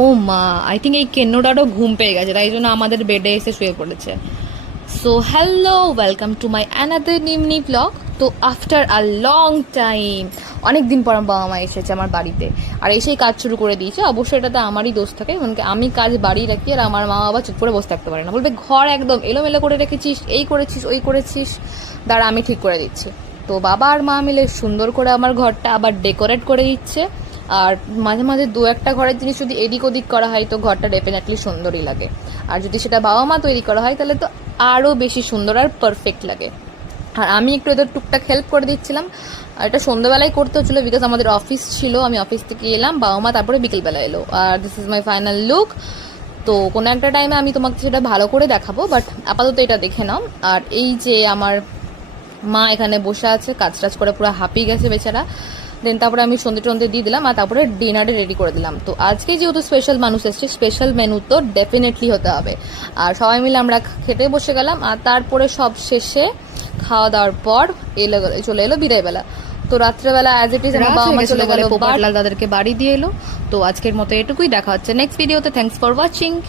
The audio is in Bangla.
ও মা, আই থিঙ্ক এই কেন্নটারও ঘুম পেয়ে গেছে, তাই জন্য আমাদের বেডে এসে শুয়ে পড়েছে। So hello, welcome to my another নিমনি ব্লগ। তো আফটার আ লং টাইম, অনেক দিন পর আমার বাবা মা এসেছে আমার বাড়িতে, আর এসেই কাজ শুরু করে দিয়েছে। অবশ্যই এটাতে আমারই দোষ থাকে, মানে আমি কাজ বাড়ি রাখি আর আমার মা বাবা চুপ করে বসে থাকতে পারে না, বলবে ঘর একদম এলোমেলো করে রেখেছিস, এই করেছিস ওই করেছিস, দাঁড়া আমি ঠিক করে দিচ্ছি। তো বাবা আর মা মিলে সুন্দর করে আমার ঘরটা আবার ডেকোরেট করে দিচ্ছে। আর মাঝে মাঝে দু একটা ঘরের জিনিস যদি এদিক ওদিক করা হয় তো ঘরটা ডেফিনেটলি সুন্দরই লাগে। আর যদি সেটা বাবা মা তৈরি করা হয় তাহলে তো আরও বেশি সুন্দর আর পারফেক্ট লাগে। আর আমি একটু এদের টুকটাক হেল্প করে দিচ্ছিলাম। আর এটা সন্ধ্যাবেলায় করতে হচ্ছিলো বিকজ আমাদের অফিস ছিল, আমি অফিস থেকে এলাম, বাবা মা তারপরে বিকেলবেলা এলো। আর this is my final look. তো কোনো একটা টাইমে আমি তোমাকে সেটা ভালো করে দেখাবো, বাট আপাতত এটা দেখে নাও। আর এই যে আমার মা এখানে বসে আছে, কাজ টাজ করে পুরো হাঁপিয়ে গেছে বেচারা। দেন তারপরে আমি সন্ধে টন্ধে দিয়ে দিলাম আর তারপরে ডিনারে রেডি করে দিলাম। তো আজকে যেহেতু স্পেশাল মানুষ এসছে, স্পেশাল মেনু তো ডেফিনেটলি হতে হবে। আর সবাই মিলে আমরা খেতে বসে গেলাম। আর তারপরে সব শেষে খাওয়া দাওয়ার পর চলে এলো বিদায়বেলা। তো রাত্রেবেলা অ্যাজ ইট ইজ আমার বাবা মা চলে গেল, পোপাটলাল তাদেরকে বাড়ি দিয়ে এলো। তো আজকের মতো এটুকুই, দেখা হচ্ছে নেক্সট ভিডিওতে। Thanks for watching.